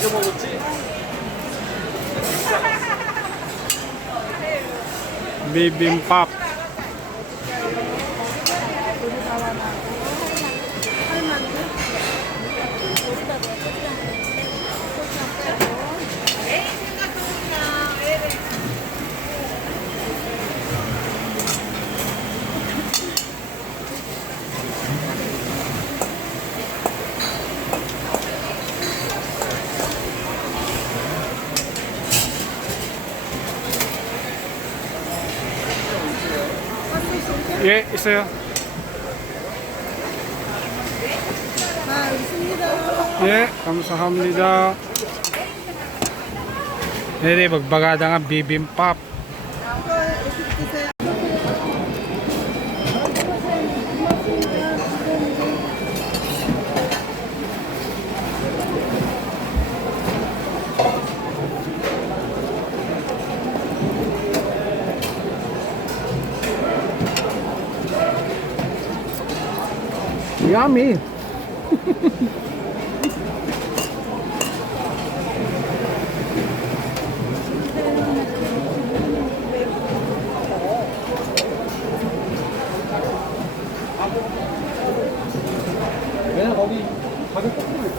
잊어먹었지? 비빔밥. 예, 있어요. 아, 있습니다. 예, 감사합니다. 네, magbaga nga bibimbap. Yummy. 왜냐 거기 가격 거꾸로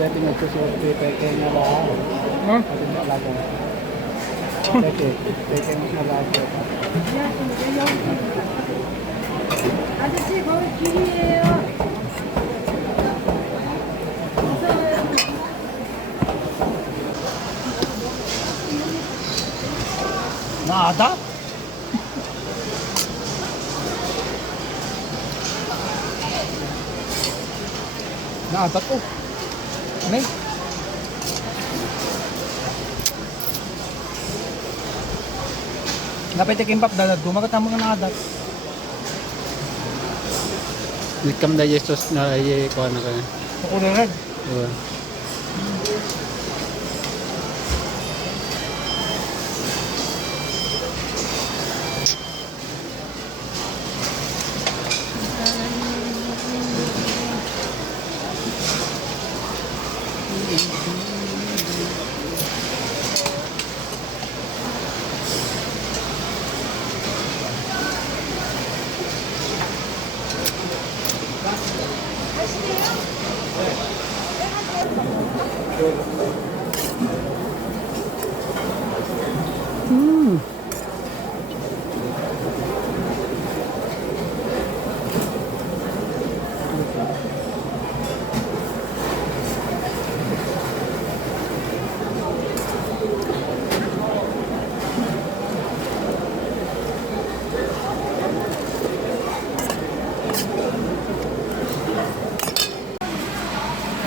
Pwede nagsusuot kay Peke na lang. Huh? Pwede na lang. Peke na lang. 아저씨, 거기 길이에요. Nada? Nada ko. May. Napay kimbap dalag gumagat ang mga nadat. Nikam na Jesus na ay ko na kaya. Kukuliran.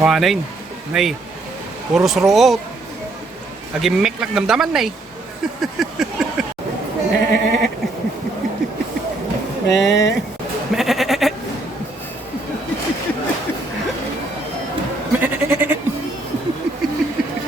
Oh, anayin. Nay. Puro suruot. Lagi meklak damdaman, nay. Me.